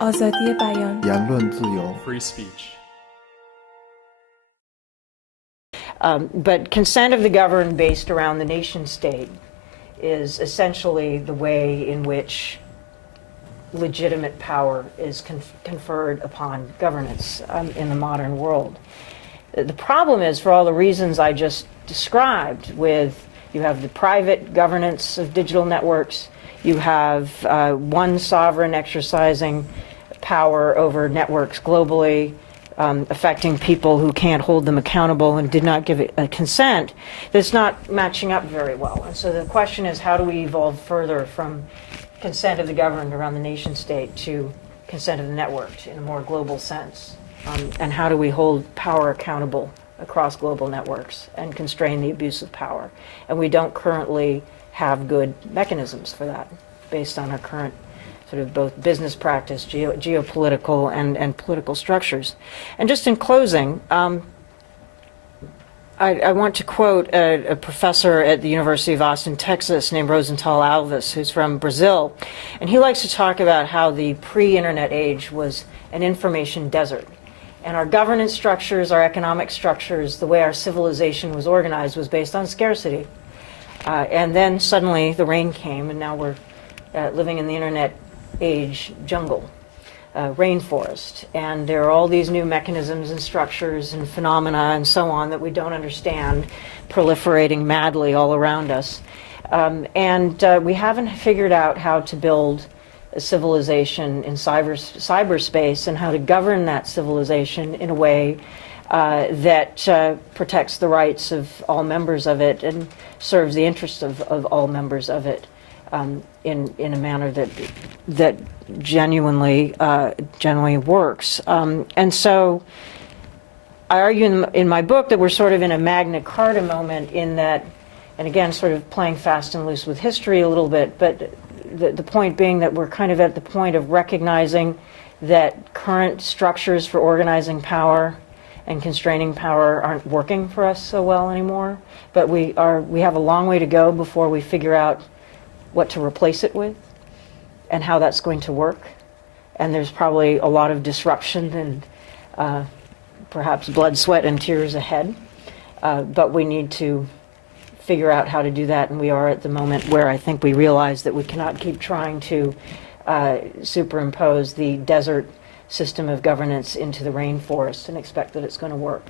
آزادی بیان. 言论自由 free speech. But consent of the governed based around the nation state is essentially the way in which legitimate power is conferred upon governance in the modern world. The problem is, for all the reasons I just described, you have the private governance of digital networks, you have one sovereign exercising power over networks globally, affecting people who can't hold them accountable and did not give a consent, that's not matching up very well. And so the question is, how do we evolve further from consent of the governed around the nation state to consent of the networked in a more global sense? And how do we hold power accountable across global networks and constrain the abuse of power? And we don't currently have good mechanisms for that based on our current sort of both business practice, geopolitical and political structures. And just in closing, I want to quote a professor at the University of Austin, Texas, named Rosenthal Alves, who's from Brazil. And he likes to talk about how the pre-internet age was an information desert. And our governance structures, our economic structures, the way our civilization was organized was based on scarcity. And then suddenly the rain came, and now we're living in the internet age jungle, rainforest. And there are all these new mechanisms and structures and phenomena and so on that we don't understand, proliferating madly all around us. And we haven't figured out how to build a civilization in cyberspace and how to govern that civilization in a way that protects the rights of all members of it and serves the interests of all members of it in a manner that genuinely works. And so I argue in my book that we're sort of in a magna carta moment in that, and again, sort of playing fast and loose with history a little bit, but the point being that we're kind of at the point of recognizing that current structures for organizing power and constraining power aren't working for us so well anymore. But we have a long way to go before we figure out what to replace it with and how that's going to work. And there's probably a lot of disruption and perhaps blood, sweat, and tears ahead. But we need to figure out how to do that, and we are at the moment where I think we realize that we cannot keep trying to superimpose the desert system of governance into the rainforest and expect that it's going to work.